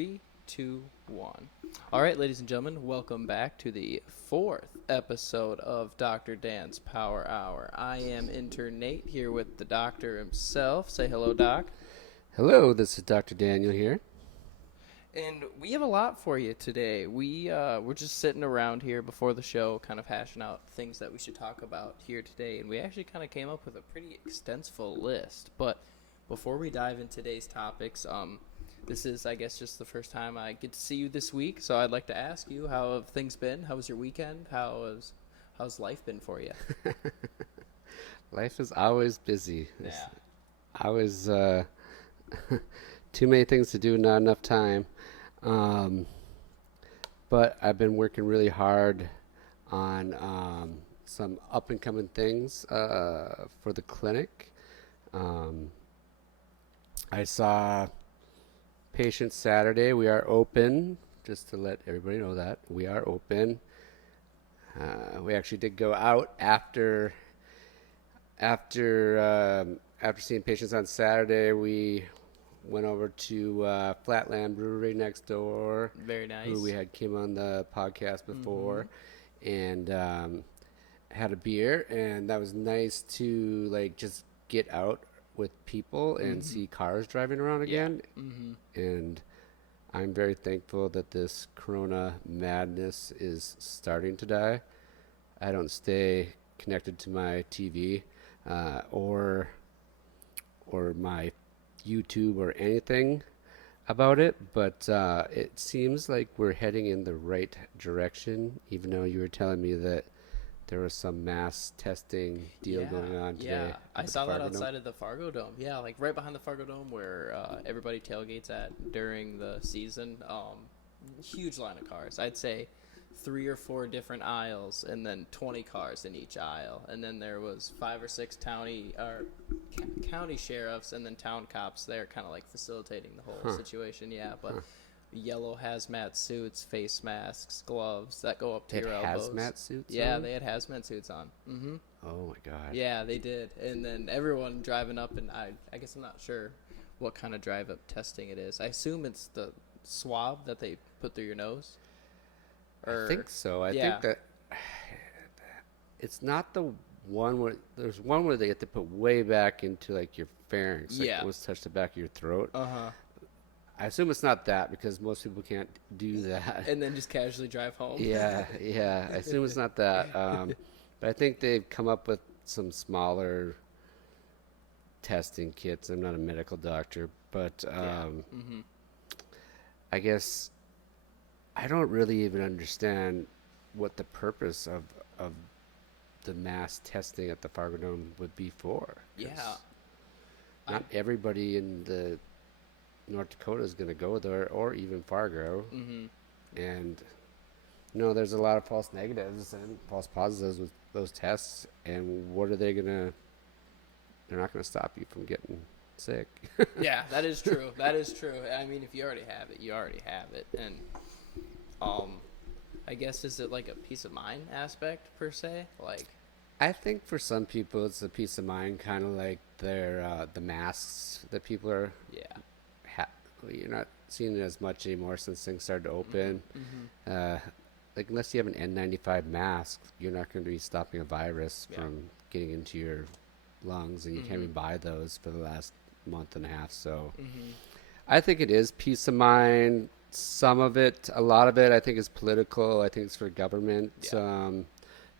3, 2, 1. All right, ladies and gentlemen, welcome back to the 4th episode of Dr. Dan's Power Hour. I am intern Nate here with the doctor himself. Say hello, Doc. Hello, this is Dr. Daniel here. And we have a lot for you today. We're just sitting around here before the show, kind of hashing out things that we should talk about here today. And we actually kind of came up with a pretty extensive list. But before we dive into today's topics, this is, I guess, just the first time I get to see you this week. So I'd like to ask you, how have things been? How was your weekend? How's life been for you? Life is always busy. Yeah. Always too many things to do, not enough time. But I've been working really hard on some up-and-coming things for the clinic. I saw patients Saturday. We are open, just to let everybody know that. We are open. We actually did go out after seeing patients on Saturday. We went over to Flatland Brewery next door. Very nice. Who we had came on the podcast before, and had a beer, and that was nice to just get out with people and see cars driving around again. And I'm very thankful that this Corona madness is starting to die. I don't stay connected to my TV or my YouTube or anything about it, but it seems like we're heading in the right direction, even though you were telling me that there was some mass testing deal going on today. Yeah, I saw that outside of the Fargo Dome. Yeah, like right behind the Fargo Dome where everybody tailgates at during the season. Huge line of cars. I'd say 3 or 4 different aisles, and then 20 cars in each aisle. And then there was 5 or 6 county sheriffs and then town cops there, kind of like facilitating the whole situation. Yeah, but yellow hazmat suits, face masks, gloves that go up to your elbows. Hazmat suits? Yeah, on? they had hazmat suits on. Oh my god. Yeah, they did. And then everyone driving up, and I guess I'm not sure what kind of drive-up testing it is. I assume it's the swab that they put through your nose. I think so. I think that it's not the one where there's one where they get to put way back into your pharynx, almost touch the back of your throat. I assume it's not that because most people can't do that. And then just casually drive home. Yeah. I assume it's not that. But I think they've come up with some smaller testing kits. I'm not a medical doctor, but I guess I don't really even understand what the purpose of the mass testing at the Fargo Dome would be for. Yeah. Not everybody in the North Dakota is going to go there, or even Fargo. And there's a lot of false negatives and false positives with those tests. And what are they going to? They're not going to stop you from getting sick. Yeah, that is true. That is true. I mean, if you already have it, you already have it. And I guess, is it like a peace of mind aspect per se? I think for some people it's a peace of mind, kind of like their the masks that people are. Yeah. You're not seeing it as much anymore since things started to open. Unless you have an N95 mask, you're not going to be stopping a virus from getting into your lungs, and you can't even buy those for the last month and a half. So I think it is peace of mind. Some of it, a lot of it, I think is political. I think it's for government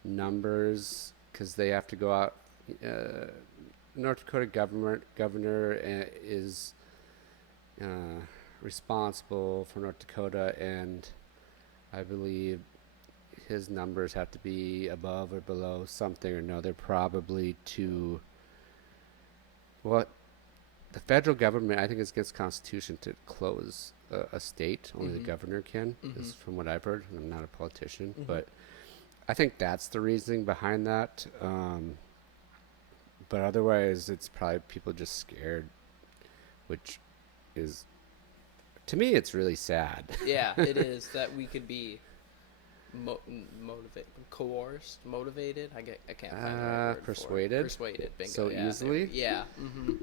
numbers, because they have to go out. North Dakota governor is responsible for North Dakota, and I believe his numbers have to be above or below something or another, probably to what the federal government, I think it's against the Constitution to close a state. Only the governor can, is from what I've heard. I'm not a politician, but I think that's the reasoning behind that. But otherwise, it's probably people just scared, which is, to me, it's really sad. Yeah, it is that we could be motivated. I can't find the right word persuaded. For it. Persuaded. Bingo. So yeah, easily. Yeah.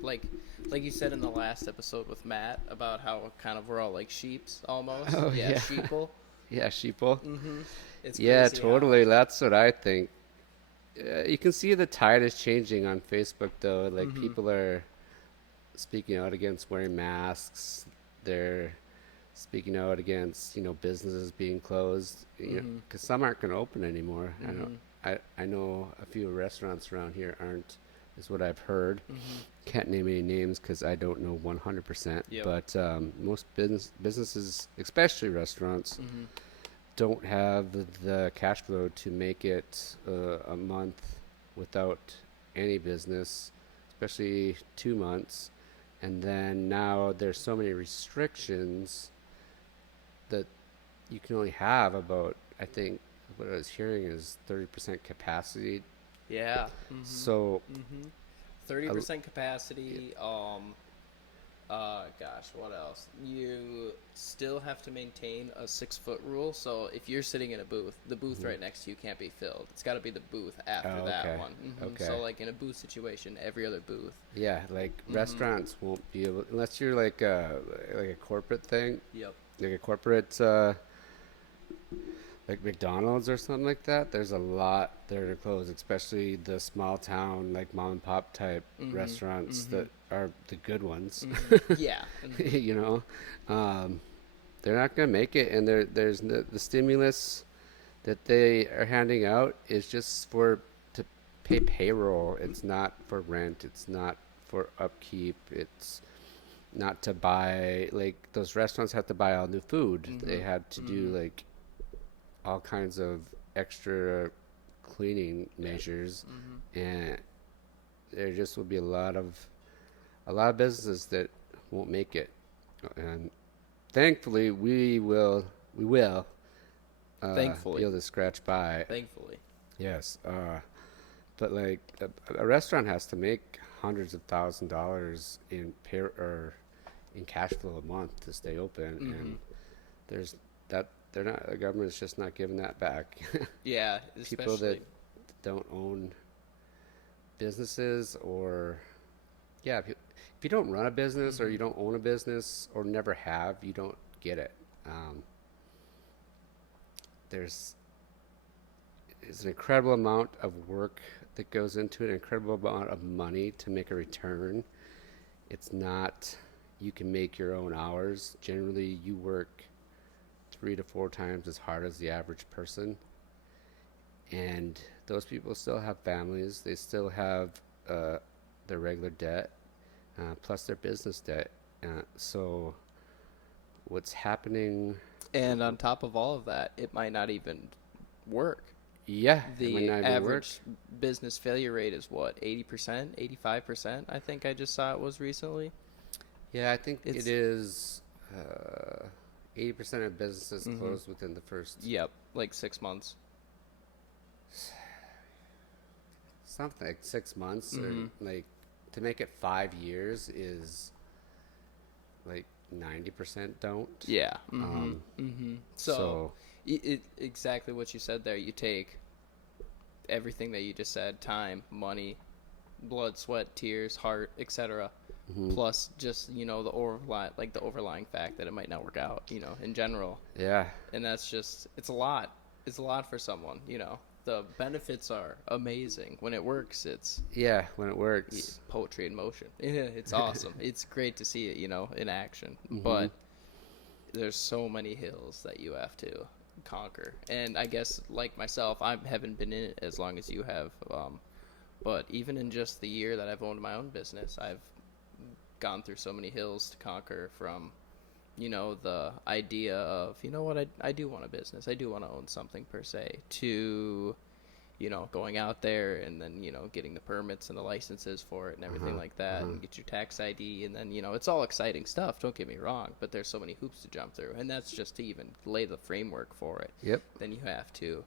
Like you said in the last episode with Matt about how kind of we're all like sheeps almost. Oh, yeah. yeah. Sheeple. Yeah, sheeple. It's Yeah, crazy totally. That's what I think. You can see the tide is changing on Facebook, though. Like, people are speaking out against wearing masks. They're speaking out against, businesses being closed. Because some aren't going to open anymore. I know a few restaurants around here aren't, is what I've heard. Can't name any names because I don't know 100%. Yep. But most businesses, especially restaurants, don't have the cash flow to make it a month without any business, especially 2 months. And then now there's so many restrictions that you can only have about, I think, what I was hearing is 30% capacity. Yeah. So 30% capacity. Gosh, what else? You still have to maintain a 6-foot rule. So if you're sitting in a booth, the booth right next to you can't be filled. It's got to be the booth after that one. Okay. So like in a booth situation, every other booth. Yeah, like restaurants won't be able, unless you're like a corporate thing. Yep. Like a corporate, like McDonald's or something like that. There's a lot that are closed, especially the small town, like mom and pop type restaurants that are the good ones. Yeah. They're not going to make it, and there's the stimulus that they are handing out is just to pay payroll. It's not for rent. It's not for upkeep. It's not to buy, like, those restaurants have to buy all new food. They had to do like all kinds of extra cleaning measures, and there just will be a lot of businesses that won't make it, and thankfully we will Thankfully. be able to scratch by. Thankfully. Yes, but like a restaurant has to make hundreds of $1,000s in cash flow a month to stay open, and there's that. They're not. The government's just not giving that back. Yeah, people especially that don't own businesses, or if you don't run a business or you don't own a business or never have, you don't get it. There's an incredible amount of work that goes into it, an incredible amount of money to make a return. It's not, you can make your own hours. Generally, you work 3 to 4 times as hard as the average person, and those people still have families. They still have their regular debt, plus their business debt. So what's happening, and on top of all of that, it might not even work. Yeah, the average business failure rate is what, 80%, 85%? I think I just saw it was recently. Yeah, I think it is 80% of businesses close within the first. Yep, like 6 months. Something like 6 months, or like to make it 5 years is like 90% don't. Yeah. So it exactly what you said there. You take everything that you just said: time, money, blood, sweat, tears, heart, etc. Plus just, the overlying fact that it might not work out, in general. Yeah. And that's just, it's a lot. It's a lot for someone, The benefits are amazing. When it works, when it works. Poetry in motion. It's awesome. It's great to see it, in action. But there's so many hills that you have to conquer. And I guess, like myself, I haven't been in it as long as you have. But even in just the year that I've owned my own business, I've gone through so many hills to conquer, from the idea of I do want a business, I do want to own something per se, to going out there and then getting the permits and the licenses for it and everything like that, and get your tax ID, and then it's all exciting stuff, don't get me wrong, but there's so many hoops to jump through, and that's just to even lay the framework for it. Yep. Then you have to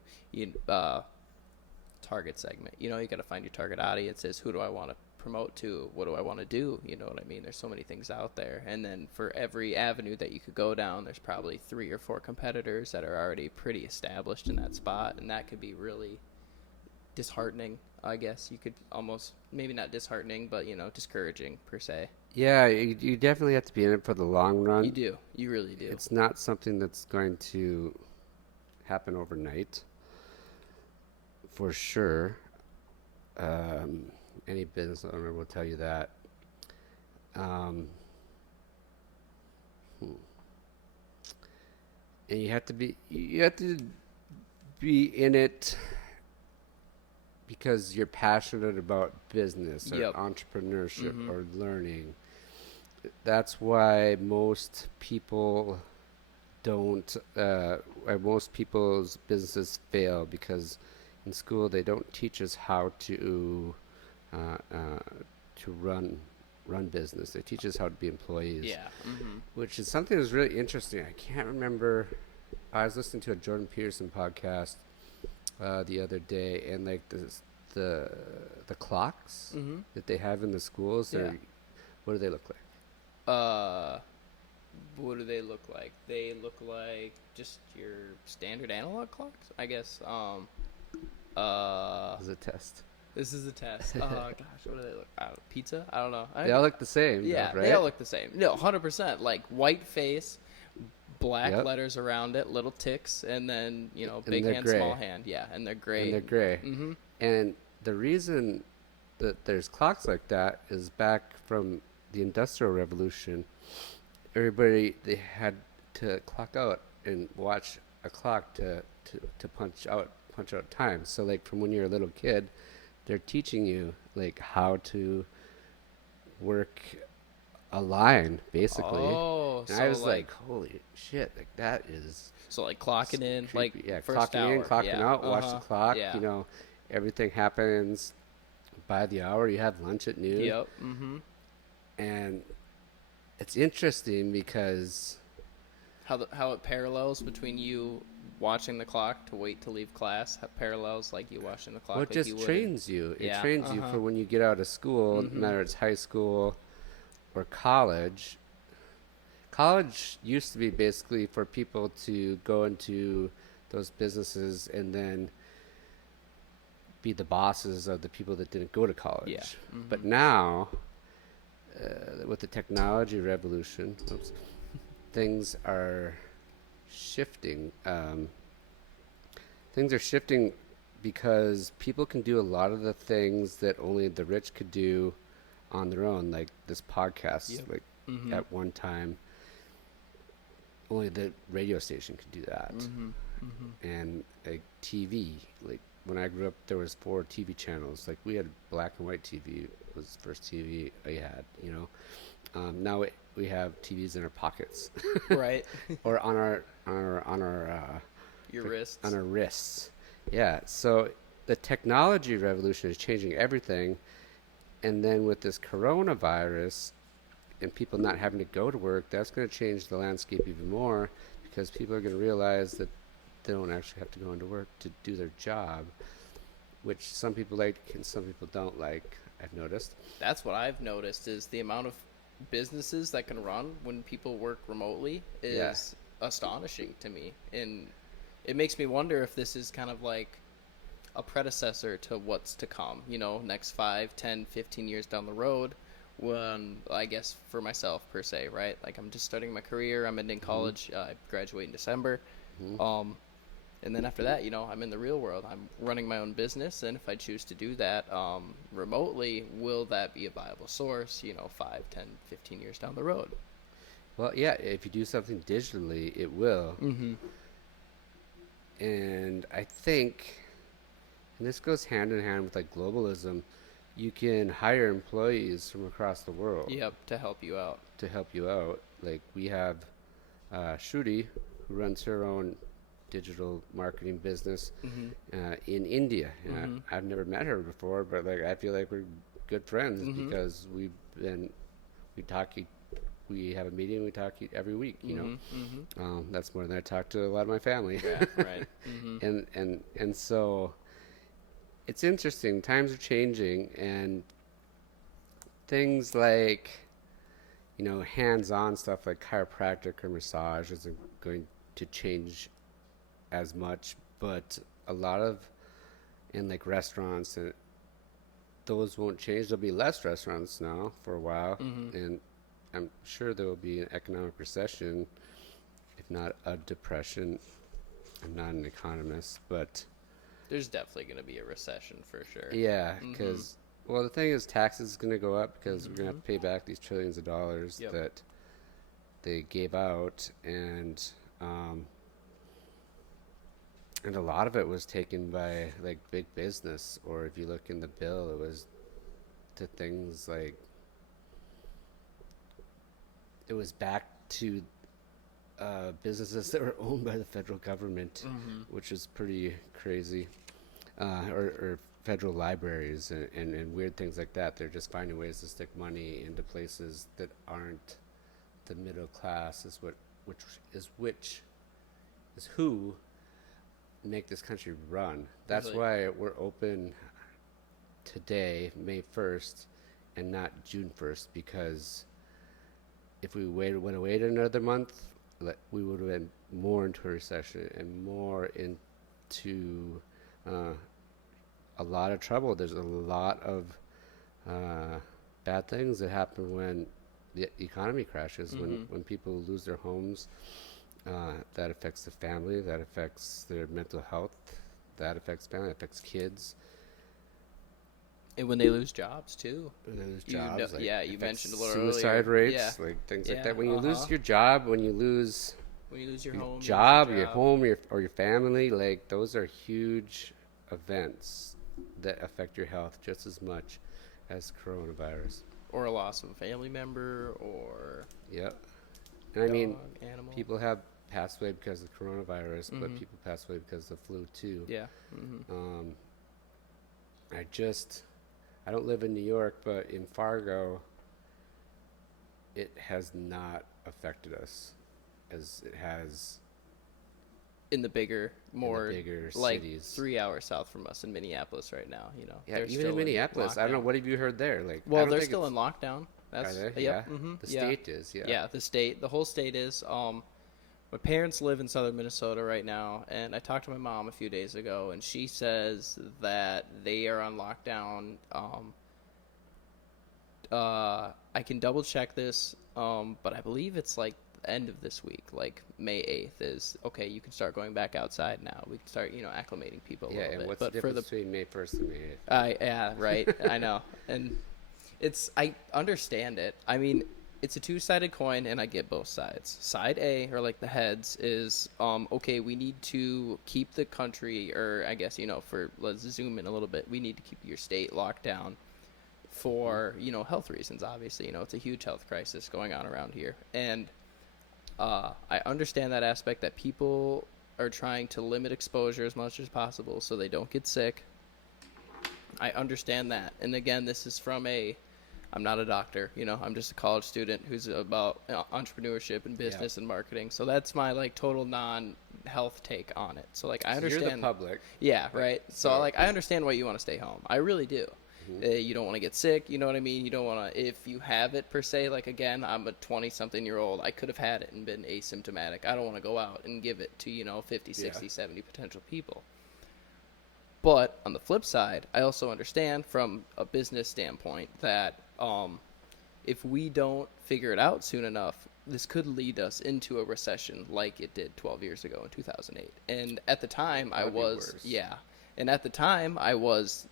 target segment, you got to find your target audiences. Who do I want to promote to what do I want to do? You know what I mean? There's so many things out there. And then for every avenue that you could go down, there's probably 3 or 4 competitors that are already pretty established in that spot. And that could be really disheartening, I guess. You could almost, maybe not disheartening, but, you know, discouraging per se. Yeah, you definitely have to be in it for the long run. You do. You really do. It's not something that's going to happen overnight, for sure. Any business owner will tell you that. And you have to be in it because you're passionate about business or Yep. entrepreneurship or learning. That's why most people don't, most people's businesses fail, because in school they don't teach us how to run business. They teach us how to be employees. Yeah. Which is something that's really interesting. I can't remember. I was listening to a Jordan Peterson podcast the other day, and like the clocks that they have in the schools. Yeah. What do they look like? What do they look like? They look like just your standard analog clocks, I guess. This is a test. This is a test. Oh gosh, what do they look? Pizza? I don't know. They all look the same. Yeah, though, right? they all look the same. No, 100%. Like white face, black Yep. letters around it, little ticks, and then And big they're hand, gray. small hand. Yeah, and they're gray. And they're gray. Mm-hmm. And the reason that there's clocks like that is back from the Industrial Revolution. Everybody, they had to clock out and watch a clock to punch out time. So like from when you're a little kid, they're teaching you like how to work a line, basically. Oh, And so I was like, holy shit, like that is so like clocking in, creepy. like Yeah, first clocking hour. in, clocking Yeah. out, watch the clock. Yeah. You know, everything happens by the hour. You have lunch at noon. Yep. Mm-hmm. And it's interesting because How it parallels between you watching the clock to wait to leave class, how it parallels like you watching the clock. well, it like just you would trains you. It Yeah, trains you for when you get out of school, no matter it's high school or college. College used to be basically for people to go into those businesses and then be the bosses of the people that didn't go to college. Yeah. But now, with the technology revolution, things are shifting. Things are shifting because people can do a lot of the things that only the rich could do on their own, like this podcast. Yep. Like at one time, only the radio station could do that. And like TV, like when I grew up, there was 4 TV channels. Like we had black and white TV. It was the first TV I had. You know, now we have TVs in our pockets, right. or on our Your wrists. on our wrists. Yeah. So the technology revolution is changing everything, and then with this coronavirus and people not having to go to work, that's going to change the landscape even more, because people are going to realize that they don't actually have to go into work to do their job, which some people like and some people don't like, I've noticed. That's what I've noticed is the amount of businesses that can run when people work remotely is astonishing to me. And it makes me wonder if this is kind of like a predecessor to what's to come, you know, next 5, 10, 15 years down the road, when I guess for myself per se, right? Like I'm just starting my career, I'm ending college, I graduate in December. And then after that, you know, I'm in the real world. I'm running my own business, and if I choose to do that remotely, will that be a viable source, you know, 5, 10, 15 years down the road? Well, yeah, if you do something digitally, it will. And I think, and this goes hand in hand with like globalism, you can hire employees from across the world. Yep, to help you out. To help you out. Like we have Shruti, who runs her own digital marketing business in India. I've never met her before, but like I feel like we're good friends because we have a meeting, we talk every week, you know. That's more than I talk to a lot of my family. Yeah, right. And so it's interesting. Times are changing, and things like, hands-on stuff like chiropractic or massage isn't going to change as much, but a lot of in like restaurants and those won't change. There'll be less restaurants now for a while, and I'm sure there will be an economic recession, if not a depression. I'm not an economist, but there's definitely going to be a recession for sure. yeah, because well, the thing is, taxes is going to go up because we're going to have to pay back these trillions of dollars that they gave out, and a lot of it was taken by like big business. Or if you look in the bill, it was to things like it was back to businesses that were owned by the federal government, which is pretty crazy, or federal libraries and weird things like that. They're just finding ways to stick money into places that aren't the middle class, which is who make this country run. That's Really? why we're open today, May 1st, and not June 1st, because if we would have waited another month, we would have been more into a recession and more into a lot of trouble. There's a lot of bad things that happen when the economy crashes, when people lose their homes. That affects the family, that affects their mental health, that affects family, that affects kids. And when they lose jobs too. When they lose jobs, you mentioned a little earlier. Suicide rates, like things like that. When you lose your job, when you lose your home, your home, or your family, like those are huge events that affect your health just as much as coronavirus. Or a loss of a family member, or and I mean, animal. people have passed away because of coronavirus, but people pass away because of the flu too. Yeah. I don't live in New York, but in Fargo, it has not affected us as it has in the bigger, like cities. 3 hours south from us in Minneapolis right now. Yeah, even in Minneapolis. I don't know. What have you heard there? Like, well, they're still in lockdown. Are they? Yep. Yeah. The state is. Yeah. Yeah, the whole state is. My parents live in southern Minnesota right now, and I talked to my mom a few days ago, and she says that they are on lockdown. I can double check this, but I believe it's like the end of this week, like May 8th is, okay, you can start going back outside now. We can start, acclimating people a little bit. Yeah, and what's the difference between May 1st and May 8th? Yeah, right, I know. And I understand it. I mean, it's a two-sided coin, and I get both sides. Side A, or like the heads, is, okay, we need to keep the country, or I guess, let's zoom in a little bit. We need to keep your state locked down for, health reasons, obviously. It's a huge health crisis going on around here. And I understand that aspect, that people are trying to limit exposure as much as possible so they don't get sick. I understand that. And again, this is from I'm not a doctor, I'm just a college student who's about entrepreneurship and business and marketing. So that's my total non-health take on it. So I understand. You're the public. Yeah, right. So I understand why you want to stay home. I really do. You don't want to get sick, you know what I mean? You don't want to, if you have it per se, again, I'm a 20-something-year-old. I could have had it and been asymptomatic. I don't want to go out and give it to, 50, 60, 70 potential people. But on the flip side, I also understand from a business standpoint that if we don't figure it out soon enough, this could lead us into a recession like it did 12 years ago in 2008. And at the time, I was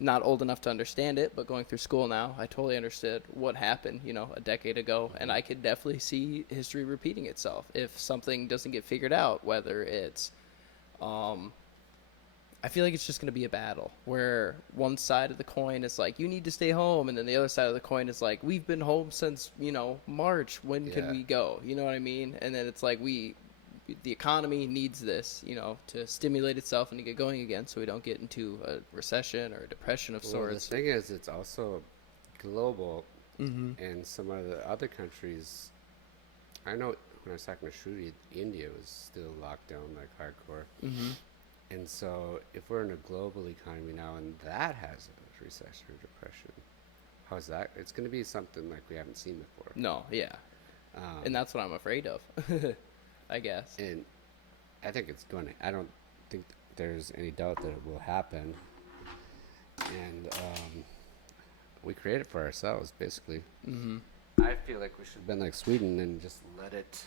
not old enough to understand it, but going through school now, I totally understood what happened, a decade ago, and I could definitely see history repeating itself if something doesn't get figured out, whether it's, I feel like it's just going to be a battle where one side of the coin is you need to stay home, and then the other side of the coin is we've been home since, March, when can we go? You know what I mean? And then it's the economy needs this, to stimulate itself and to get going again, so we don't get into a recession or a depression of sorts. The thing is, it's also global, and some of the other countries. I know when I was talking to Shruti, India was still locked down hardcore, and so if we're in a global economy now and that has a recession or depression, how's that? It's going to be something like we haven't seen before. No, yeah. And that's what I'm afraid of, I guess. And I think it's going to, I don't think there's any doubt that it will happen. And we create it for ourselves, basically. Mm-hmm. I feel like we should have been like Sweden and just let it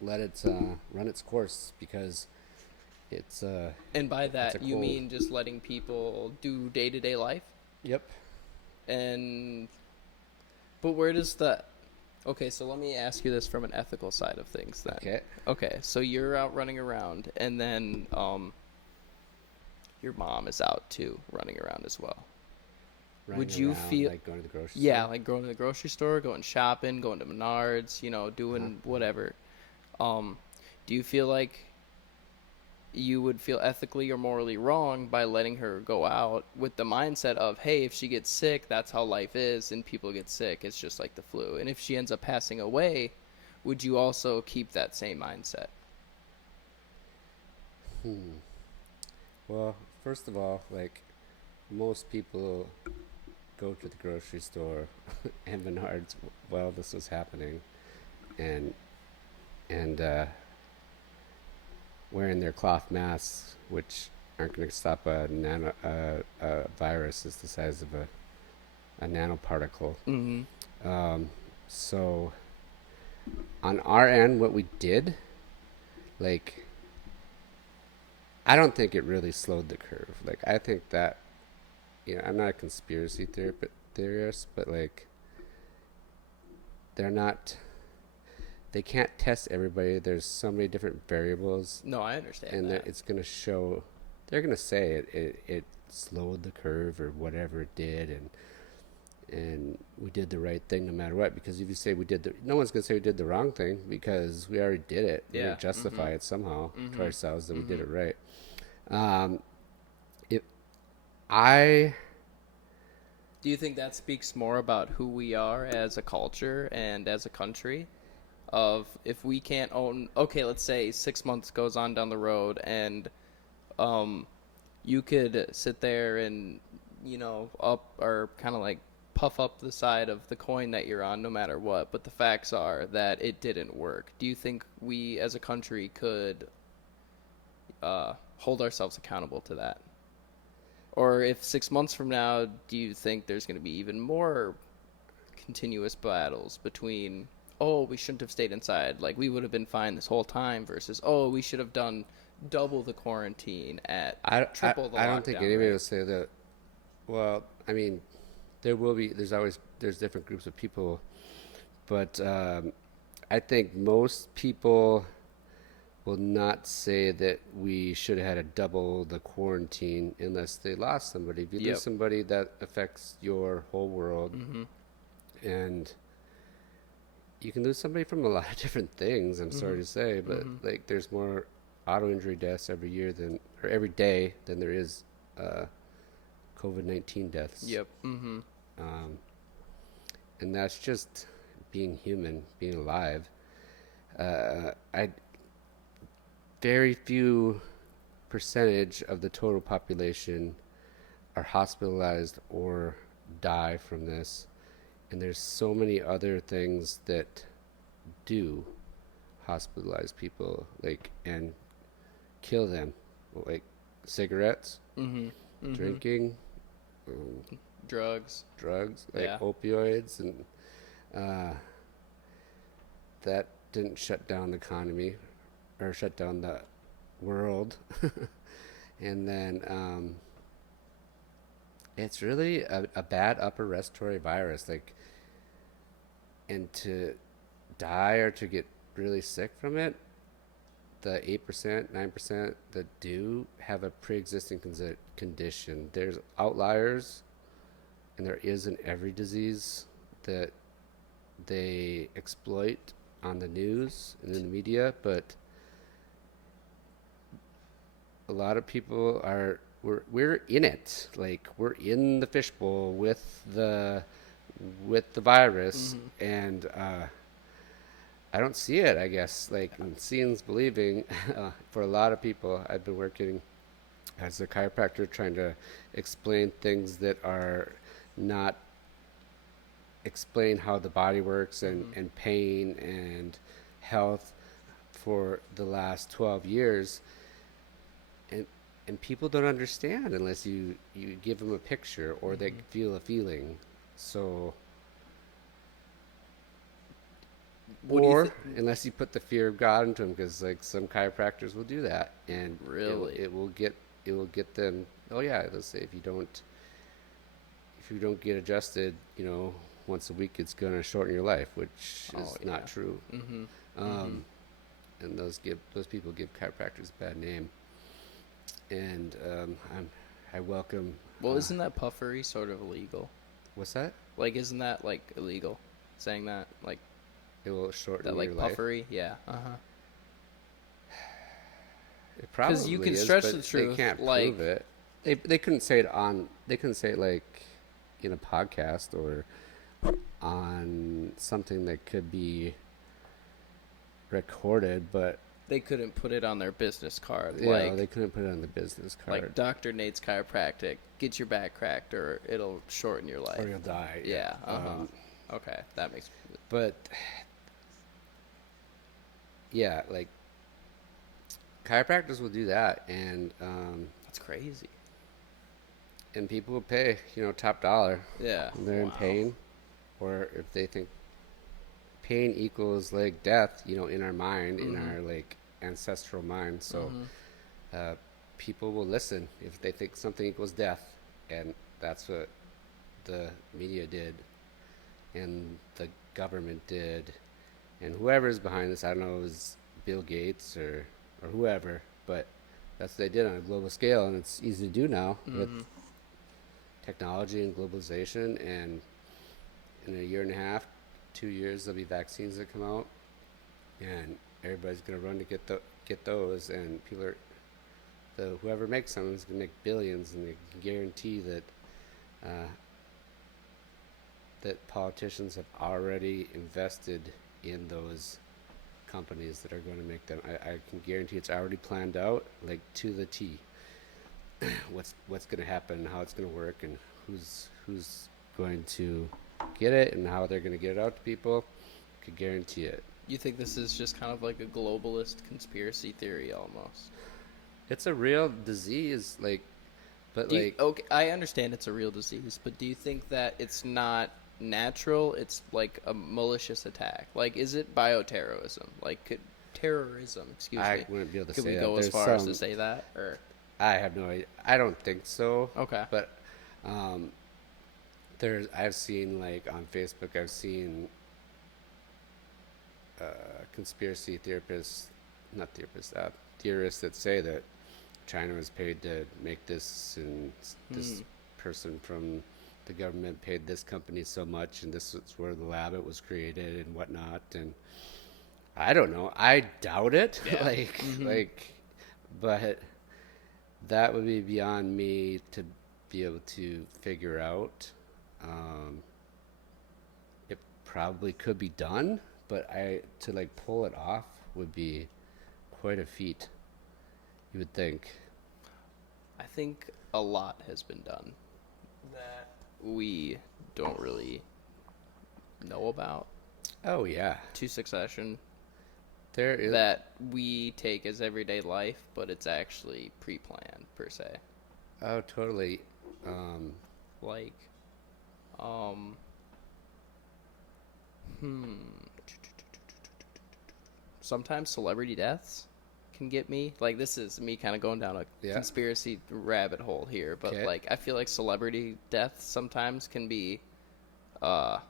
run its course, because it's And by it's that, a you cold. mean just letting people do day-to-day life? Yep. And but where does the okay, so let me ask you this from an ethical side of things then. Okay, so you're out running around, and then your mom is out too, running around as well. Running Would you around, feel like going to the grocery yeah, store? like going to the grocery store, going shopping, going to Menards, doing whatever. Do you feel like you would feel ethically or morally wrong by letting her go out with the mindset of, hey, if she gets sick, that's how life is, and people get sick, it's just like the flu, and if she ends up passing away, would you also keep that same mindset? Well, first of all, like, most people go to the grocery store and Menards while this was happening, and wearing their cloth masks, which aren't going to stop a virus that's the size of a nanoparticle. Mm-hmm. So on our end, what we did, like, I don't think it really slowed the curve. Like, I think that, I'm not a conspiracy theorist, but like, they can't test everybody. There's so many different variables, No, I understand and that. it's going to show. They're going to say it slowed the curve or whatever it did, and we did the right thing no matter what. Because if you say no one's going to say we did the wrong thing, because we already did it. We're Yeah. going to justify it somehow to ourselves that we did it right. Do you think that speaks more about who we are as a culture and as a country? Of if we can't own, okay, let's say 6 months goes on down the road, and you could sit there and up or kind of like puff up the side of the coin that you're on no matter what, but the facts are that it didn't work. Do you think we as a country could hold ourselves accountable to that? Or if 6 months from now, do you think there's going to be even more continuous battles between, oh, we shouldn't have stayed inside, like we would have been fine this whole time, versus, oh, we should have done double the quarantine at triple the lockdown? I don't think anybody rate? will say that. Well, I mean, there's different groups of people, but I think most people will not say that we should have had a double the quarantine unless they lost somebody. If you Yep. lose somebody, that affects your whole world, and you can lose somebody from a lot of different things. I'm sorry to say, but like, there's more auto injury deaths every day than there is COVID-19 deaths. Yep. Mm-hmm. And that's just being human, being alive. Very few percentage of the total population are hospitalized or die from this, and there's so many other things that do hospitalize people, like, and kill them, like cigarettes, drinking, Drugs. drugs, like Yeah. opioids, and that didn't shut down the economy or shut down the world. And then it's really a bad upper respiratory virus, like, and to die or to get really sick from it, the 8%, 9% that do have a pre-existing condition. There's outliers, and there is in every disease that they exploit on the news and in the media, but a lot of people we're in it. Like, we're in the fishbowl with the virus, and I don't see it, I guess. Like, seeing's believing for a lot of people. I've been working as a chiropractor trying to explain things that are not explain how the body works and pain and health for the last 12 years. And people don't understand unless you give them a picture or they feel a feeling. So, or unless you put the fear of God into them, because like some chiropractors will do that, and really it will get them. Oh yeah, let's say if you don't get adjusted, once a week, it's gonna shorten your life, which is not true. And those people give chiropractors a bad name. And I welcome. Well, isn't that puffery sort of illegal? What's that? Like, isn't that like illegal? Saying that, like, it will shorten that, like, your life. puffery, yeah. It probably is, you can stretch the truth. They can't like, prove it. They couldn't say it on. They couldn't say it like in a podcast or on something that could be recorded, but. They couldn't put it on their business card. Yeah, like, they couldn't put it on the business card. Like Dr. Nate's Chiropractic, get your back cracked or it'll shorten your life. Or you'll die. Yeah. Okay, that makes. But yeah, like chiropractors will do that, and that's crazy. And people will pay, top dollar. Yeah. When they're in pain, or if they think pain equals like death, in our mind, in our like ancestral mind. So people will listen if they think something equals death, and that's what the media did, and the government did, and whoever's behind this. I don't know if it was Bill Gates or whoever, but that's what they did on a global scale, and it's easy to do now with technology and globalization. And in a year and a half, 2 years, there'll be vaccines that come out, and everybody's gonna run to get those, and whoever makes them is gonna make billions, and they can guarantee that that politicians have already invested in those companies that are going to make them. I can guarantee it's already planned out, like to the T. What's going to happen, how it's going to work, and who's going to get it, and how they're going to get it out to people. I could guarantee it. You think this is just kind of like a globalist conspiracy theory almost? It's a real disease, okay, I understand it's a real disease, but do you think that it's not natural? It's like a malicious attack. Like, is it bioterrorism? Like, terrorism, excuse me. I wouldn't be able to say that. Could we go as far as to say that? Or I have no idea. I don't think so. Okay. But I've seen, like, on Facebook, conspiracy theorists that say that China was paid to make this, and this person from the government paid this company so much, and this is where the lab it was created and whatnot. And I don't know. I doubt it. Yeah. But that would be beyond me to be able to figure out. It probably could be done, but to pull it off would be quite a feat, you would think. I think a lot has been done that we don't really know about. Oh yeah, To succession. There is that we take as everyday life, but it's actually pre-planned per se. Oh, totally. Sometimes celebrity deaths can get me. Like, this is me kind of going down a conspiracy rabbit hole here, but I feel like celebrity deaths sometimes can be a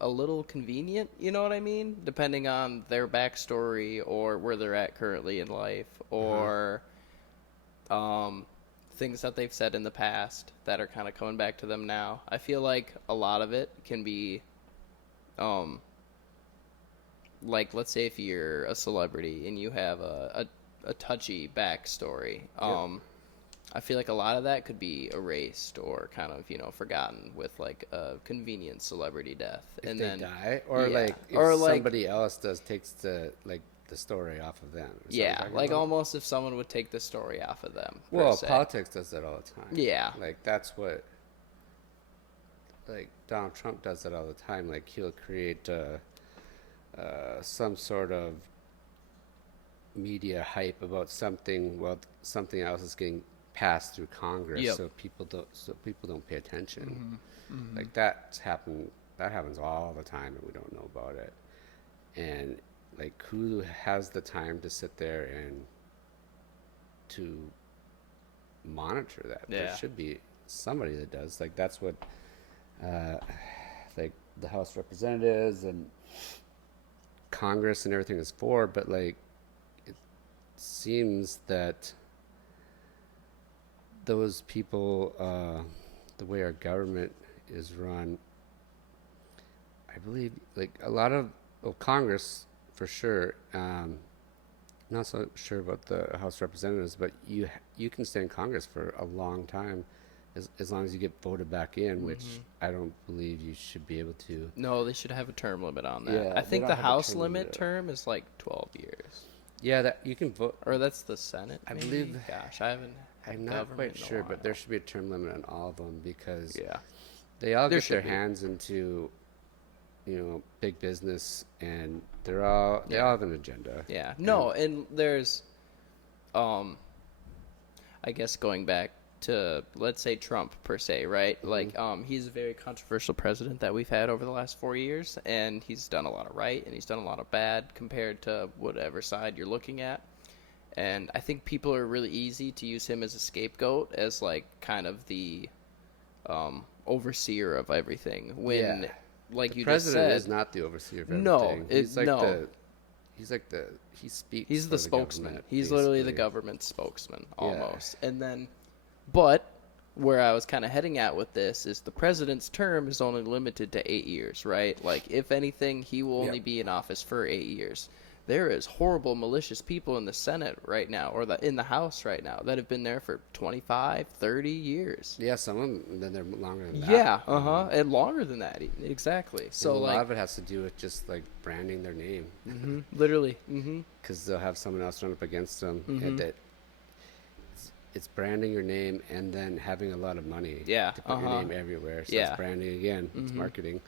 little convenient, you know what I mean? Depending on their backstory or where they're at currently in life, or things that they've said in the past that are kind of coming back to them now. I feel like a lot of it can be let's say if you're a celebrity and you have a touchy backstory, I feel like a lot of that could be erased or kind of, forgotten with a convenient celebrity death. If they die, or if somebody else takes the story off of them. Yeah, almost if someone would take the story off of them. Well, politics does that all the time. Yeah. That's what like Donald Trump does that all the time. Like he'll create some sort of media hype about something while something else is getting passed through Congress, Yep. so people don't pay attention. Mm-hmm. Like that happens all the time, and we don't know about it. And like, who has the time to sit there and to monitor that? Yeah. There should be somebody that does. Like that's what like the House of Representatives and Congress and everything is for. But like, it seems that those people, the way our government is run, I believe, like a lot of Congress for sure. Not so sure about the House of Representatives, but you can stay in Congress for a long time, as long as you get voted back in, which I don't believe you should be able to. No, they should have a term limit on that. Yeah, I they think don't the have a House term limit limit. term is like 12 years. Yeah, that you can vote. Or that's the Senate, I maybe? believe- Gosh, I haven't had I'm not government quite in a sure, but there while. should be a term limit on all of them because Yeah. they all There get their should be. hands into, big business, and they all Yeah. have an agenda. Yeah. No, and there's I guess going back to, let's say, Trump per se, right? Like he's a very controversial president that we've had over the last 4 years, and he's done a lot of right and he's done a lot of bad compared to whatever side you're looking at. And I think people are really easy to use him as a scapegoat, as like kind of the overseer of everything, when Yeah. like The you just president said, is not the overseer of No, everything. no. He speaks. he's the for spokesman. government, He's literally the basically. government spokesman, almost. And then, but where I was kind of heading at with this is the president's term is only limited to 8 years, right? Like, if anything, he will only Yep. be in office for 8 years. There is horrible, malicious people in the Senate right now, or in the House right now, that have been there for 25, 30 years. Yeah, some of them, then they're longer than that. Yeah, and longer than that, exactly. So, And a lot like, of it has to do with just like branding their name, literally, because they'll have someone else run up against them, and that it's branding your name and then having a lot of money. Yeah, to put your name everywhere. So Yeah. it's branding again. It's marketing.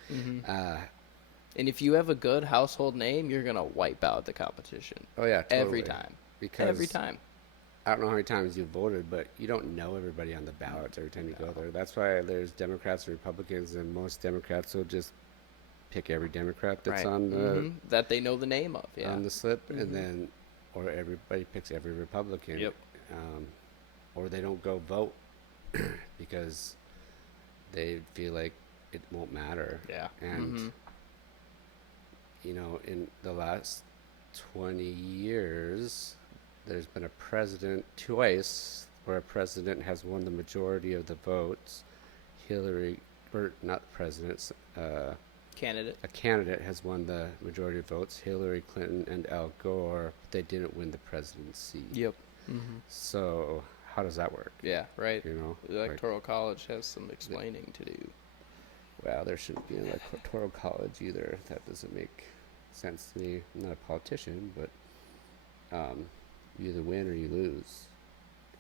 And if you have a good household name, you're gonna wipe out the competition Oh yeah, totally. every time. Because Every time. I don't know how many times you voted, but you don't know everybody on the ballots every time you go there. That's why there's Democrats and Republicans, and most Democrats will just pick every Democrat that's Right. on the That they know the name of. Yeah. on the slip, and then, or everybody picks every Republican. Yep. Or they don't go vote because they feel like it won't matter. Yeah. And in the last 20 years, there's been a president twice where a president has won the majority of the votes. Not presidents, Candidate. a candidate has won the majority of votes, Hillary Clinton and Al Gore. They didn't win the presidency. Yep. So how does that work? Yeah. Right. The The Electoral College has some explaining to do. Well, there shouldn't be an electoral college either. That doesn't make sense to me. I'm not a politician, but you either win or you lose.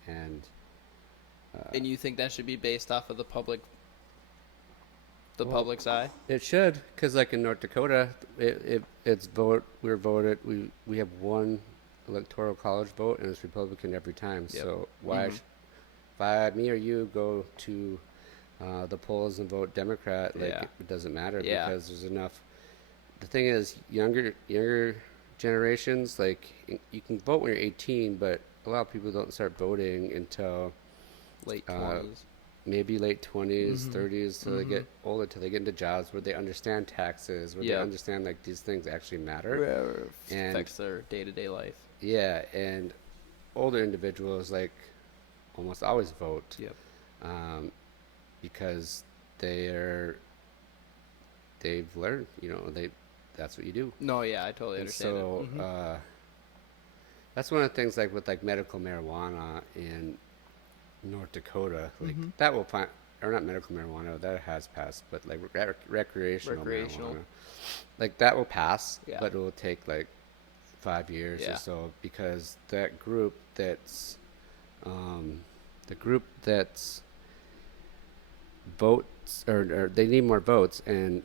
And And you think that should be based off of the public's eye? it should, because like in North Dakota, it's vote. We're voted. We have one electoral college vote, and it's Republican every time. Yep. So why, if me or you go to the polls and vote Democrat, like Yeah. it doesn't matter Yeah. because there's enough. The thing is, younger generations, like you can vote when you're 18, but a lot of people don't start voting until Late 20s. maybe late 20s, 30s, till they get older, till they get into jobs where they understand taxes, where they Yeah. understand like these things actually matter. And- Affects their day-to-day life. Yeah, and older individuals like almost always vote. Yep. Because they've learned, that's what you do. No, yeah, I totally And understand so it. that's one of the things, like with like medical marijuana in North Dakota, like that will find, or not medical marijuana, that has passed, but like recreational marijuana, like that will pass, Yeah. but it will take like 5 years Yeah. or so, because that group that's votes, or they need more votes, and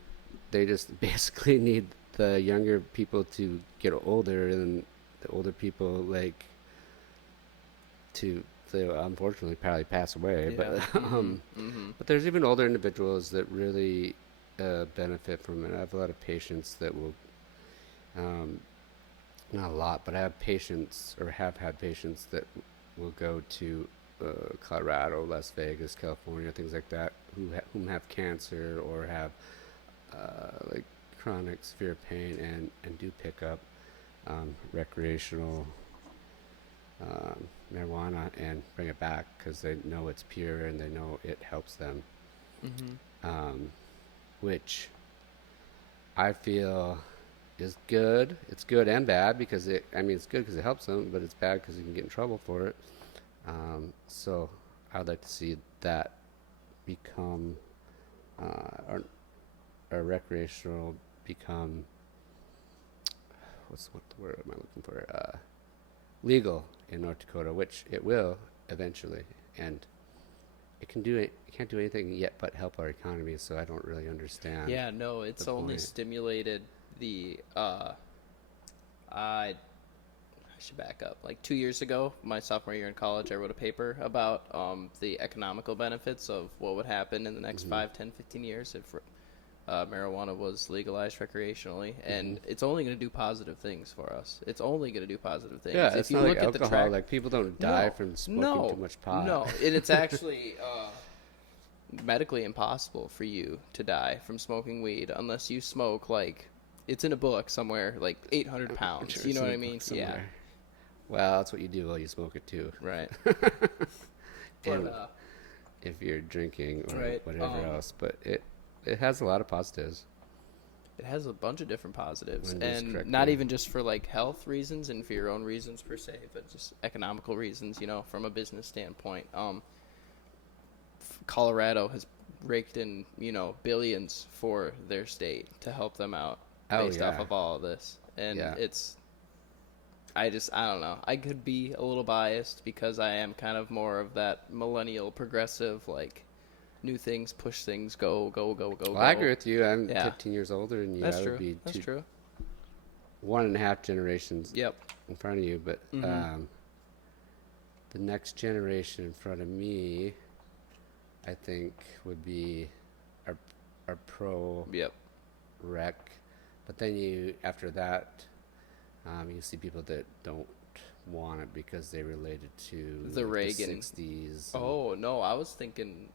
they just basically need the younger people to get older, and the older people like to unfortunately probably pass away. Yeah. But Mm-hmm. but there's even older individuals that really benefit from it. I have a lot of patients that will, not a lot, but I have patients or have had patients that will go to Colorado, Las Vegas, California, things like that, whom have cancer or have like chronic severe pain, and do pick up recreational marijuana and bring it back because they know it's pure and they know it helps them. Mm-hmm. Which I feel is good. It's good and bad because it's good because it helps them, but it's bad because you can get in trouble for it. So I'd like to see that become, or recreational become, what the word am I looking for? Legal in North Dakota, which it will eventually, and it can't do anything yet but help our economy. So I don't really understand. Yeah, no, it's only stimulated the I should back up. Like 2 years ago, my sophomore year in college, I wrote a paper about the economical benefits of what would happen in the next 5, 10, 15 years if marijuana was legalized recreationally, and it's only going to do positive things for us. It's only going to do positive things. Yeah, if it's you not look like at alcohol. Like people don't die from smoking too much pot. No, and it's actually medically impossible for you to die from smoking weed unless you smoke like it's in a book somewhere like 800 pounds. Sure, you know what I mean? Yeah. Well, that's what you do while you smoke it too. Right. And if you're drinking or right, whatever else, but it has a lot of positives. It has a bunch of different positives, When used and correctly. not even just for like health reasons and for your own reasons per se, but just economical reasons. You know, from a business standpoint. Colorado has raked in, billions for their state to help them out based off of all of this. And I don't know. I could be a little biased because I am kind of more of that millennial progressive, like, new things, push things, go. Well, I agree with you. I'm 15 years older than you. That's I true. would be That's true. 1.5 generations Yep. in front of you, but the next generation in front of me, I think, would be our pro rec. But then after that, you see people that don't want it because they related to the Reagan 60s. Oh, no, I was thinking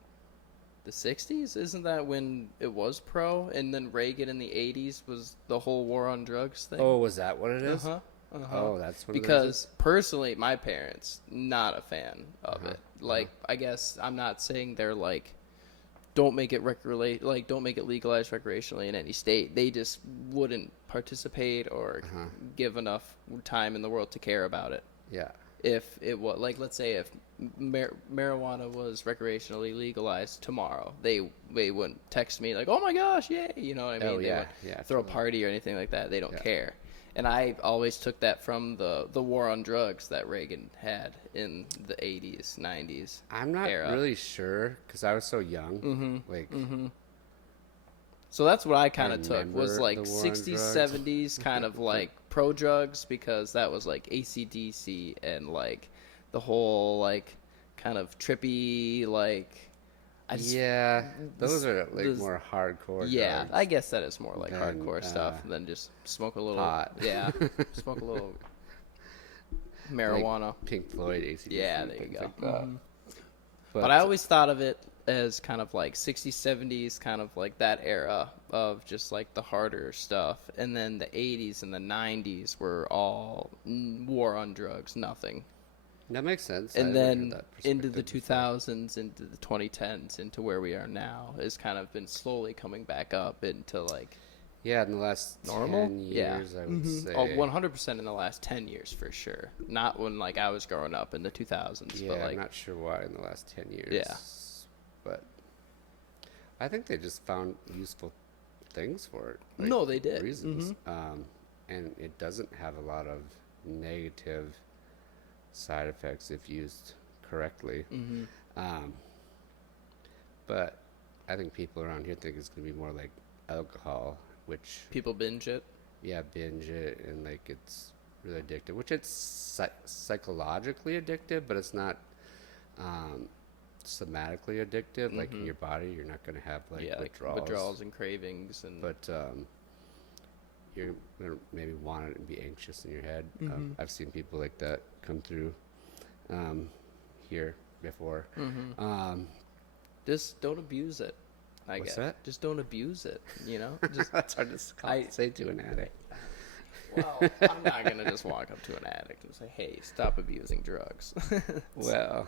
the 60s? Isn't that when it was pro? And then Reagan in the 80s was the whole war on drugs thing? Oh, was that what it is? Uh-huh. Oh, that's what it is? Because personally, my parents, not a fan of it. Like, I guess I'm not saying they're like, don't make it don't make it legalized recreationally in any state. They just wouldn't participate or give enough time in the world to care about it. Yeah. If it was like, let's say if marijuana was recreationally legalized tomorrow, they wouldn't text me like, "Oh my gosh, yay!" You know what I mean? Oh, yeah, they would throw a party or anything like that. They don't care. And I always took that from the war on drugs that Reagan had in the 80s, 90s. I'm not era. really sure because I was so young. So that's what I kind of took, was remember like the war on 60s, drugs. 70s, kind of like pro drugs, because that was like AC/DC and like the whole like kind of trippy like. Those are like more hardcore. Yeah, drugs I guess that is more like than, hardcore stuff than just smoke a little pot. Yeah, smoke a little marijuana. Like Pink Floyd, AC/DC. Yeah, there you go. Like But I always thought of it as kind of like 60s, 70s, kind of like that era of just like the harder stuff. And then the 80s and the 90s were all war on drugs, nothing. That makes sense. And then into the 2000s, into the 2010s, into where we are now, has kind of been slowly coming back up into like... Yeah, in the last 10 years, I would say. Oh, 100% in the last 10 years, for sure. Not when, like, I was growing up in the 2000s. Yeah, but, like, I'm not sure why in the last 10 years. Yeah. But I think they just found useful things for it. No, they did. Reasons. And it doesn't have a lot of negative side effects if used correctly. But I think people around here think it's gonna be more like alcohol, which People binge it. yeah, binge it and like it's really addictive. Which it's psychologically addictive, but it's not um, somatically addictive. Like in your body, you're not gonna have like Yeah, like withdrawals. withdrawals and cravings and. But you're gonna maybe want it and be anxious in your head. I've seen people like that come through here before. Just don't abuse it. I What's guess. that? Just don't abuse it. You know. Just That's hard to say to an addict. well, I'm not gonna just walk up to an addict and say, "Hey, stop abusing drugs." Well,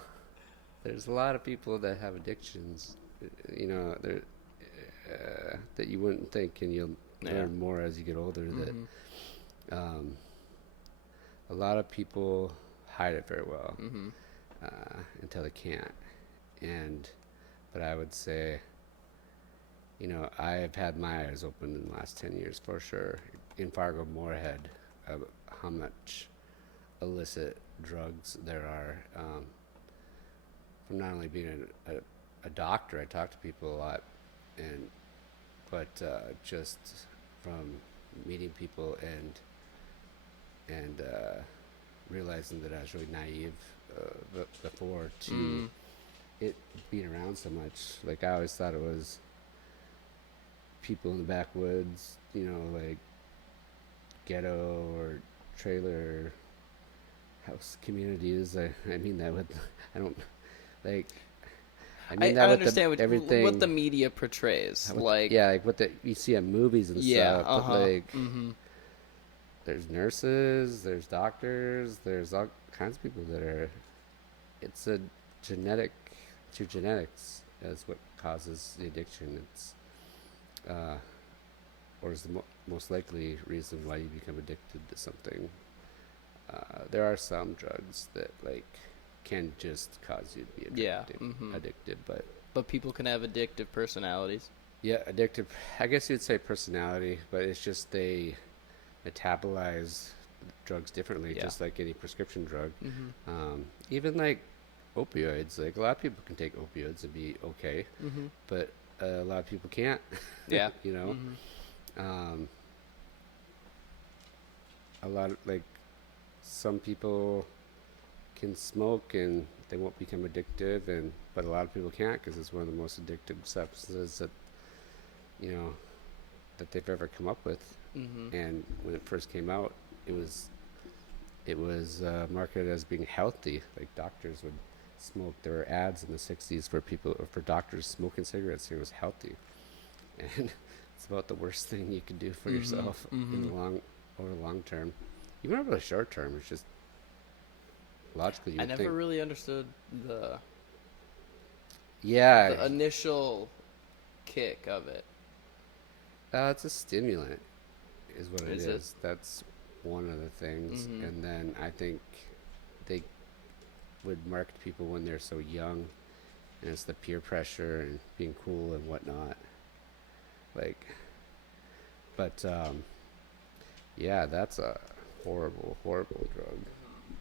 there's a lot of people that have addictions, you know, that you wouldn't think, and you'll learn more as you get older. That a lot of people hide it very well until they can't. But I would say, you know, I've had my eyes open in the last 10 years for sure in Fargo Moorhead of how much illicit drugs there are. From not only being a doctor, I talk to people a lot, but just from meeting people and realizing that I was really naive before to it being around so much. Like I always thought it was people in the backwoods, you know, like ghetto or trailer house communities. I mean that with I don't like. I mean that I with understand everything what the media portrays. Like yeah, like what you see on movies and stuff. But like, there's nurses, there's doctors, there's all kinds of people that are. It's a genetic. It's your genetics is what causes the addiction. It's or is the most likely reason why you become addicted to something. There are some drugs that like can just cause you to be addicted, but people can have addictive personalities. Yeah, addictive. I guess you'd say personality, but it's just they metabolize drugs differently, just like any prescription drug. Even like opioids, like a lot of people can take opioids and be okay, but a lot of people can't. Yeah, you know, a lot of like some people can smoke and they won't become addictive, but a lot of people can't because it's one of the most addictive substances that you know that they've ever come up with. And when it first came out, it was marketed as being healthy. Like doctors would smoke. There were ads in the '60s for doctors smoking cigarettes. It was healthy, and it's about the worst thing you could do for yourself in the long term. Even over the short term, it's just logically. I never really understood the initial kick of it. It's a stimulant, is what it is. It? That's one of the things, and then I think they would market people when they're so young, and it's the peer pressure and being cool and whatnot. Like, but yeah, that's a horrible, horrible drug.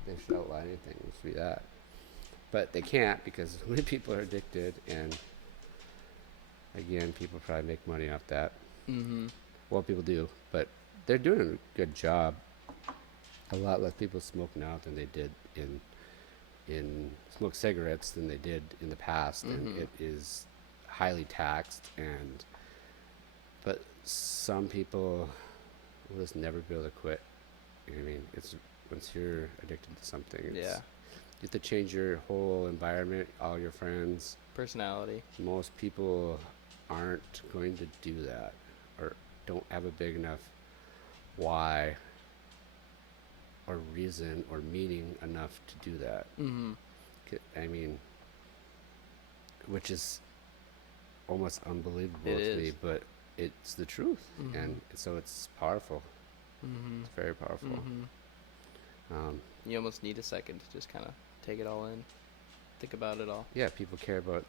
They should outlaw anything. It should be that, but they can't because many people are addicted, and again, people probably make money off that. Well, people do, but they're doing a good job. A lot less people smoke now than they did in smoke cigarettes than they did in the past, and it is highly taxed. But some people will just never be able to quit. You know what I mean? It's once you're addicted to something, you have to change your whole environment, all your friends, personality. Most people aren't going to do that, or don't have a big enough why or reason or meaning enough to do that. I mean, which is almost unbelievable to me, but it's the truth, and so it's powerful. It's very powerful. You almost need a second to just kind of take it all in, think about it all. Yeah, people care about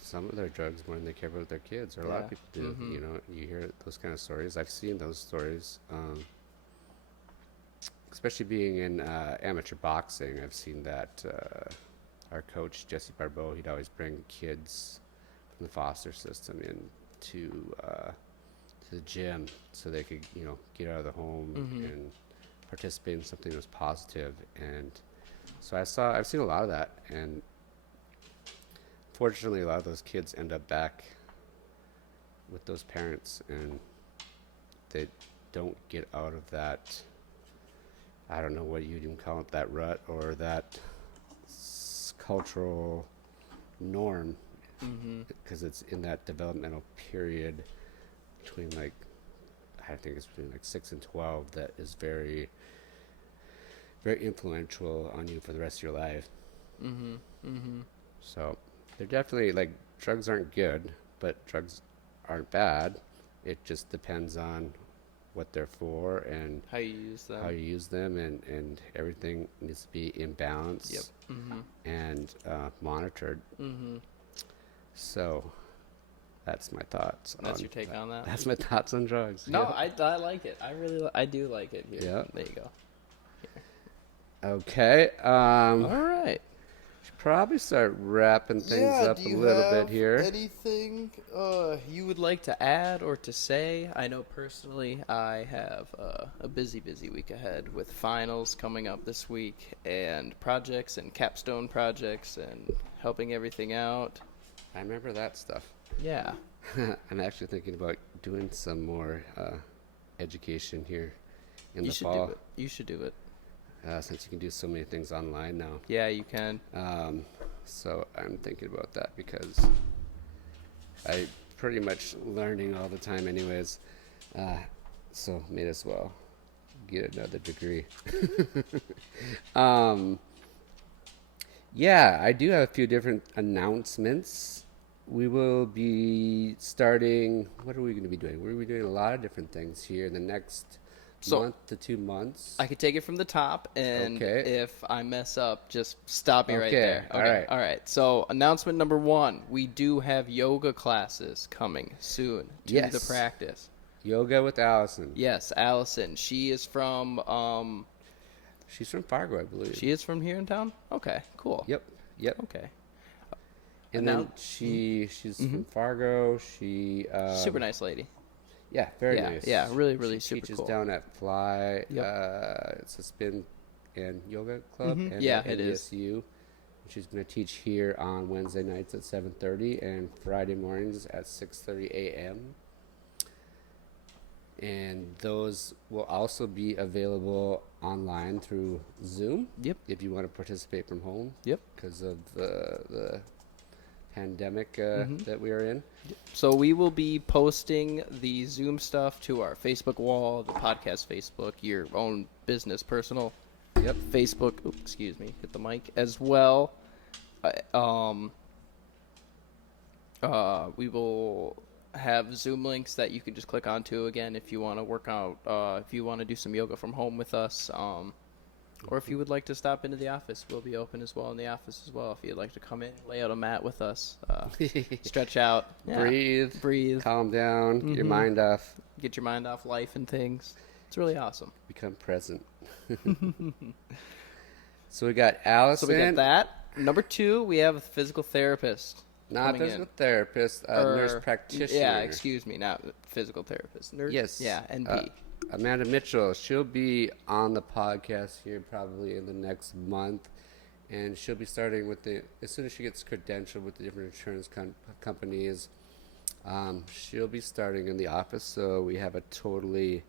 some of their drugs more than they care about their kids, or a lot of people do. You know, you hear those kind of stories. I've seen those stories, especially being in amateur boxing. I've seen that our coach Jesse Barbeau, he'd always bring kids the foster system into to the gym so they could, get out of the home and participate in something that was positive. And so I've seen a lot of that, and fortunately a lot of those kids end up back with those parents, and they don't get out of that, I don't know what you'd even call it, that rut or that cultural norm, because it's in that developmental period between I think it's between 6 and 12 that is very, very influential on you for the rest of your life. So they're definitely, drugs aren't good, but drugs aren't bad. It just depends on what they're for and how you use them, and everything needs to be in balance and monitored. So that's my thoughts. That's your take on that? That's my thoughts on drugs. No, I like it. I do like it here. Yeah. There you go. Here. Okay. All right. Should probably start wrapping things up a little bit here. Anything you would like to add or to say? I know personally I have a busy week ahead with finals coming up this week and projects and capstone projects and helping everything out. I remember that stuff. Yeah. I'm actually thinking about doing some more education here in the fall. You should do it. Since you can do so many things online now. Yeah, you can. So I'm thinking about that because I pretty much learning all the time anyways. So may as well get another degree. Yeah, I do have a few different announcements. We will be starting, what are we going to be doing? We're going to be doing a lot of different things here in the next month to 2 months. I could take it from the top, and Okay. if I mess up, just stop me right Okay, there. all right. All right. So announcement number 1, we do have yoga classes coming soon to Yes. the practice. Yoga with Allison. Yes, Allison. She is from She's from Fargo, I believe. she is from here in town? Okay, cool. Yep. Okay. And then she's from Fargo. She Super nice lady. Yeah, very nice. Yeah, really She super teaches cool. down at Fly. Yep. It's a spin and yoga club. And Yeah, at it is. NDSU. She's going to teach here on Wednesday nights at 7:30 and Friday mornings at 6:30 a.m. And those will also be available online through Zoom. Yep. If you want to participate from home. Yep. Because of the pandemic that we are in. So we will be posting the Zoom stuff to our Facebook wall, the podcast Facebook, your own business, personal Facebook. Oops, excuse me, hit the mic as well. We will have Zoom links that you can just click onto again if you want to work out, if you want to do some yoga from home with us, or if you would like to stop into the office. We'll be open as well in the office as well. If you'd like to come in, lay out a mat with us, stretch out, breathe, calm down, get your mind off. Get your mind off life and things. It's really awesome. Become present. So we got Allison. So we got that. Number 2, we have a physical therapist. Not physical therapist, nurse practitioner. Yeah, excuse me, not physical therapist. Nurse. Yes. Yeah, NP. Amanda Mitchell. She'll be on the podcast here probably in the next month, and she'll be starting with as soon as she gets credentialed with the different insurance companies. She'll be starting in the office, so we have a totally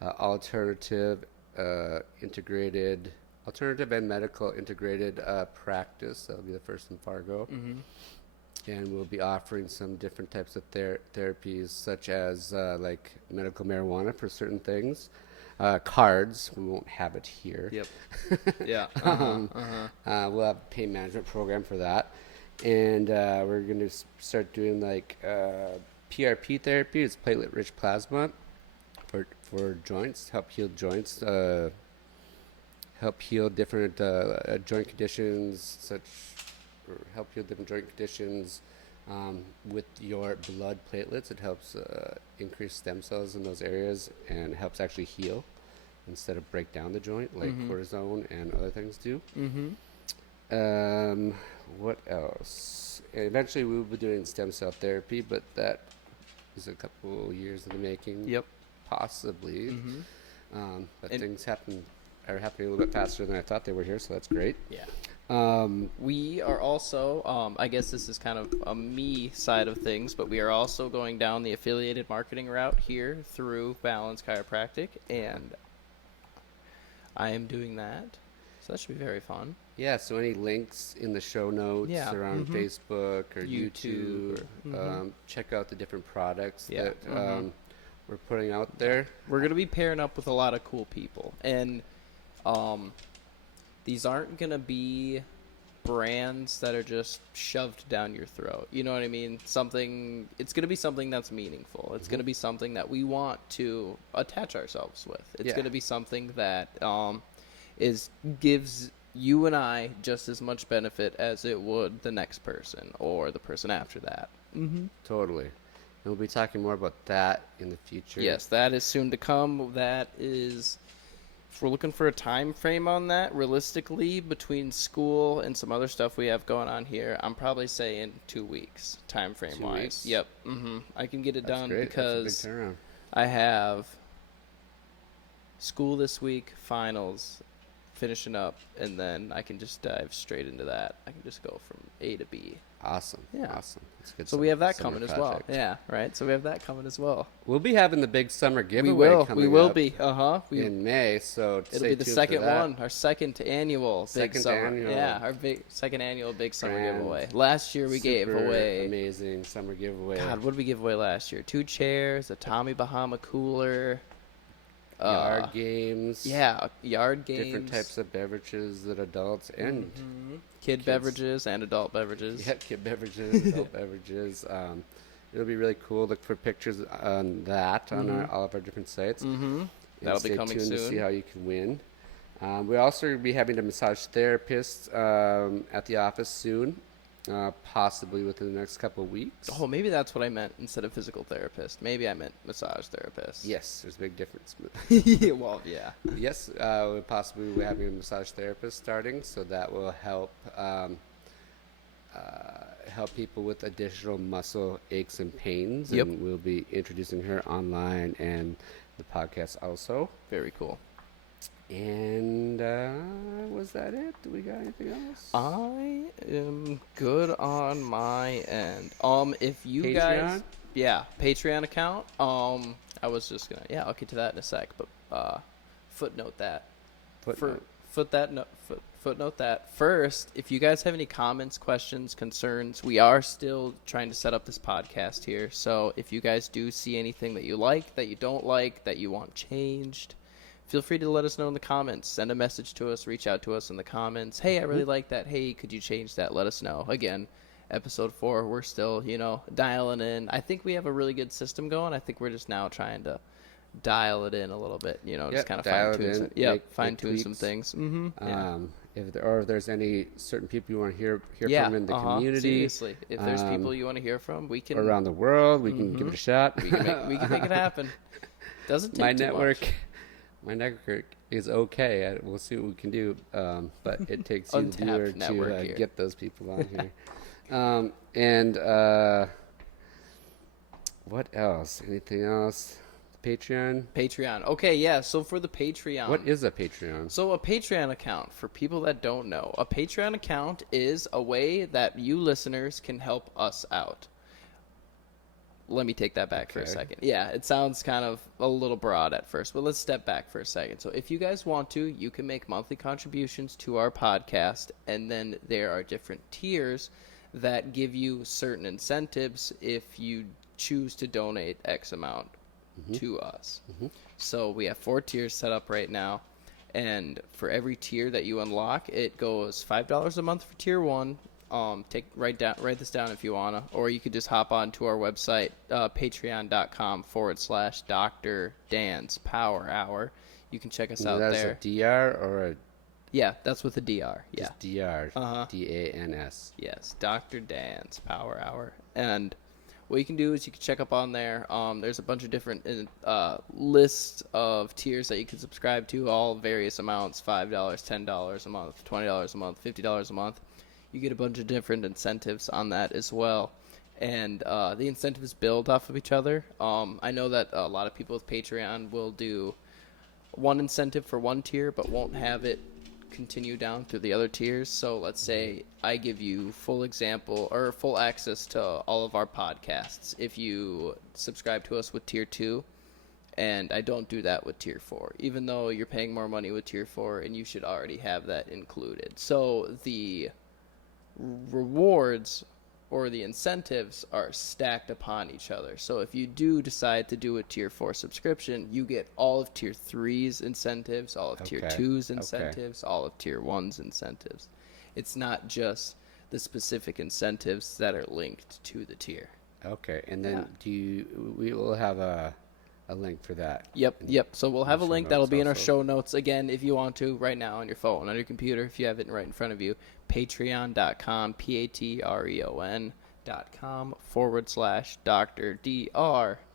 alternative and medical integrated practice. That'll be the first in Fargo. And we'll be offering some different types of therapies, such as like medical marijuana for certain things. Cards, we won't have it here. Yep. Yeah. We'll have a pain management program for that. And we're going to start doing like PRP therapy. It's platelet-rich plasma for joints, help heal joints, help heal different joint conditions, help heal different joint conditions with your blood platelets. It helps increase stem cells in those areas and helps actually heal instead of break down the joint like cortisone and other things do. What else? Eventually, we will be doing stem cell therapy, but that is a couple years in the making. Yep. Possibly. But And- things are happening a little bit faster than I thought they were here, so that's great. Yeah. We are also, I guess this is kind of a me side of things, but we are also going down the affiliated marketing route here through Balance Chiropractic, and I am doing that. So that should be very fun. Yeah, so any links in the show notes Yeah, or on Facebook or YouTube YouTube, check out the different products Yeah, that we're putting out there. We're going to be pairing up with a lot of cool people, and these aren't going to be brands that are just shoved down your throat. You know what I mean? It's going to be something that's meaningful. It's going to be something that we want to attach ourselves with. It's going to be something that gives you and I just as much benefit as it would the next person or the person after that. Totally. And we'll be talking more about that in the future. Yes, that is soon to come. That is, if we're looking for a time frame on that, realistically, between school and some other stuff we have going on here, I'm probably saying 2 weeks, time frame 2 wise. weeks? Yep. I can get it That's done great. because That's a big turnaround. I have school this week, finals, finishing up, and then I can just dive straight into that. I can just go from A to B. Awesome. Yeah. Awesome. That's good. So we have that summer coming as project. well. Yeah, right. So we have that coming as well. We'll be having the big summer giveaway We coming will up be. in May, so It'll stay be the tuned second for that. one, our second annual big Second summer. annual. Yeah, our second annual big summer Grand, giveaway. Last year we gave super away. amazing summer giveaway. God, what did we give away last year? 2 chairs, a Tommy Bahama cooler. Yard games. Yeah, yard games. Different types of beverages that adults and Kid beverages and adult beverages. yeah, kid beverages, adult beverages. It'll be really cool. Look for pictures on that on all of our different sites. And That'll be stay coming tuned to soon. see how you can win. We also will be having a massage therapist at the office soon, possibly within the next couple of weeks. Oh, maybe that's what I meant instead of physical therapist. Maybe I meant massage therapist. Yes, there's a big difference. Yeah, well, yeah. Yes, we'll possibly be having a massage therapist starting, so that will help help people with additional muscle aches and pains. Yep. And we'll be introducing her online and the podcast also. Very cool. And was that it? Do we got anything else? I am good on my end. If you Patreon? guys, yeah, Patreon account. I was just gonna, I'll get to that in a sec, but footnote that. Footnote. Footnote that first. If you guys have any comments, questions, concerns, we are still trying to set up this podcast here. So if you guys do see anything that you like, that you don't like, that you want changed, feel free to let us know in the comments. Send a message to us. Reach out to us in the comments. Hey, I really like that. Hey, could you change that? Let us know. Again, episode 4, we're still, dialing in. I think we have a really good system going. I think we're just now trying to dial it in a little bit. Just kind of fine tune some things. If there's any certain people you want to hear from in the community, seriously. If there's people you want to hear from, we can around the world, we can give it a shot. we can make it happen. Doesn't take too much. My network is okay. We'll see what we can do, but it takes you, the viewer, to get those people on here. And what else? Anything else? Patreon. Okay, yeah. So for the Patreon. What is a Patreon? So a Patreon account, for people that don't know, a Patreon account is a way that you listeners can help us out. Let me take that back for a second. Yeah, it sounds kind of a little broad at first, but let's step back for a second. So if you guys want to, you can make monthly contributions to our podcast, and then there are different tiers that give you certain incentives if you choose to donate X amount to us. So we have 4 tiers set up right now, and for every tier that you unlock, it goes $5 a month for tier 1. Write this down if you wanna, or you could just hop on to our website, patreon.com/Dr. Dan's Power Hour. You can check us out there. That's a DR or a Yeah, that's with a DR. Yeah. just DR. DANS. Yes, Dr. Dan's Power Hour. And what you can do is you can check up on there. There's a bunch of different lists of tiers that you can subscribe to, all various amounts: $5, $10 a month, $20 a month, $50 a month. you get a bunch of different incentives on that as well. And the incentives build off of each other. I know that a lot of people with Patreon will do one incentive for one tier, but won't have it continue down through the other tiers. So let's say I give you full access to all of our podcasts if you subscribe to us with tier 2, and I don't do that with tier 4, even though you're paying more money with tier 4 and you should already have that included. So the rewards or the incentives are stacked upon each other. So if you do decide to do a tier 4 subscription, you get all of tier 3's incentives, all of tier 2's incentives, all of tier 1's incentives. It's not just the specific incentives that are linked to the tier. Okay, and then we will have a link for that. Yep. So we'll have a link that'll be in our show notes. Again, if you want to, right now on your phone, on your computer, if you have it right in front of you, patreon.com, patreon.com/Dr. Dr.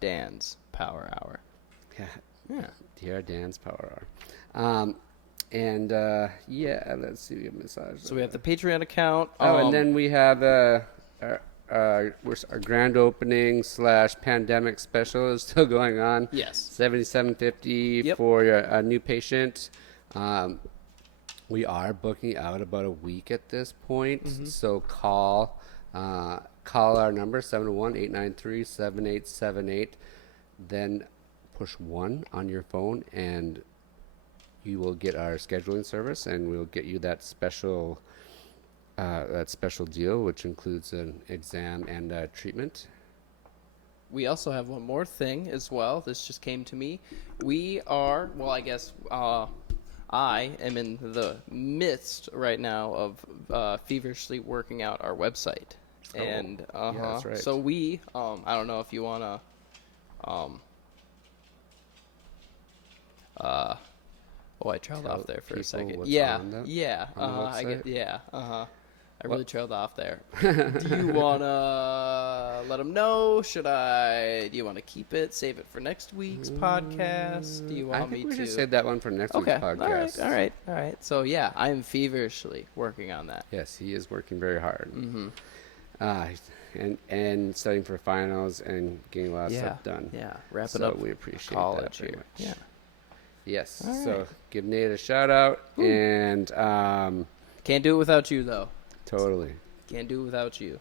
Dan's Power Hour. Yeah. Dr. Dan's Power Hour. Let's see. We have massage. So we have the Patreon account. And then we have our grand opening / pandemic special is still going on. Yes. $77.50 for a new patient. We are booking out about a week at this point, so call our number 701-893-7878. Then push 1 on your phone, and you will get our scheduling service, and we'll get you that special deal, which includes an exam and treatment. We also have one more thing as well. This just came to me. We are, I am in the midst right now of feverishly working out our website. And that's right. So we, I don't know if you want to, I trailed off there for a second. I really trailed off there. Do you want to let them know? Do you want to keep it, save it for next week's podcast? Do you want me to? We should save that one for next week's podcast. All right. So, yeah, I am feverishly working on that. Yes, he is working very hard. And studying for finals and getting a lot of stuff done. Yeah, wrapping up we appreciate college that very much. Yeah. Yes. All right. So give Nate a shout out. Ooh. And can't do it without you, though. Totally. Can't do it without you.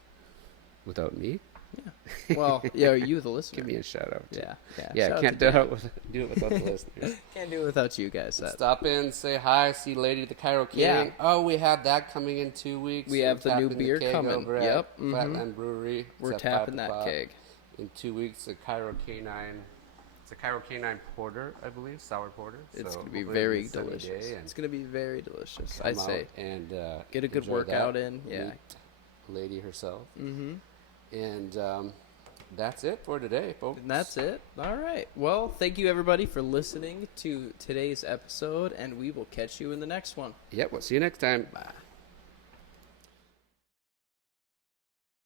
Without me? Yeah. Well, you, the listener. Give me a shout out. Yeah. Can't do it without the listeners. Can't do it without you guys. Stop in, say hi, see Lady the Cairo King. Yeah. Oh, we have that coming in 2 weeks. We have the new beer coming. Over at Flatland Brewery. We're tapping that keg. In 2 weeks, a Cairo Canine. It's a Cairo Canine Porter, I believe, sour porter. It's going to be very delicious. It's going to be very delicious, I'd say. And get a good workout in. Yeah. Lady herself. And that's it for today, folks. And that's it. All right. Well, thank you, everybody, for listening to today's episode, and we will catch you in the next one. Yep, we'll see you next time. Bye.